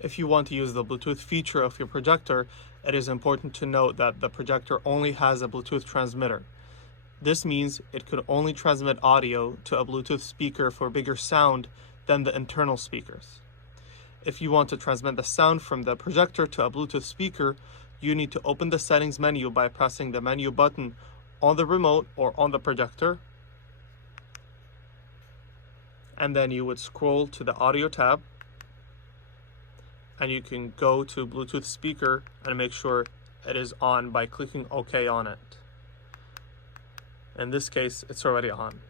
If you want to use the Bluetooth feature of your projector, it is important to note that the projector only has a Bluetooth transmitter. This means it could only transmit audio to a Bluetooth speaker for bigger sound than the internal speakers. If you want to transmit the sound from the projector to a Bluetooth speaker, you need to open the settings menu by pressing the menu button on the remote or on the projector, and then you would scroll to the audio tab, and you can go to Bluetooth speaker and make sure it is on by clicking OK on it. In this case, it's already on.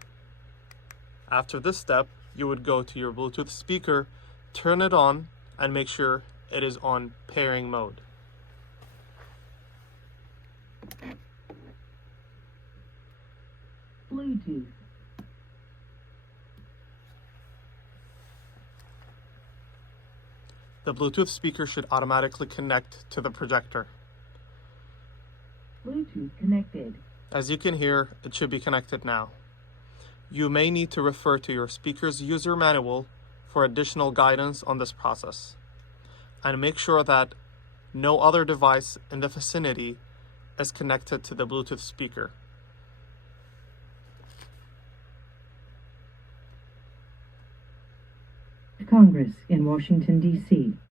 After this step, you would go to your Bluetooth speaker, turn it on, and make sure it is on pairing mode. Bluetooth. The Bluetooth speaker should automatically connect to the projector. Bluetooth connected. As you can hear, it should be connected now. You may need to refer to your speaker's user manual for additional guidance on this process. And make sure that no other device in the vicinity is connected to the Bluetooth speaker. Congress in Washington, D.C.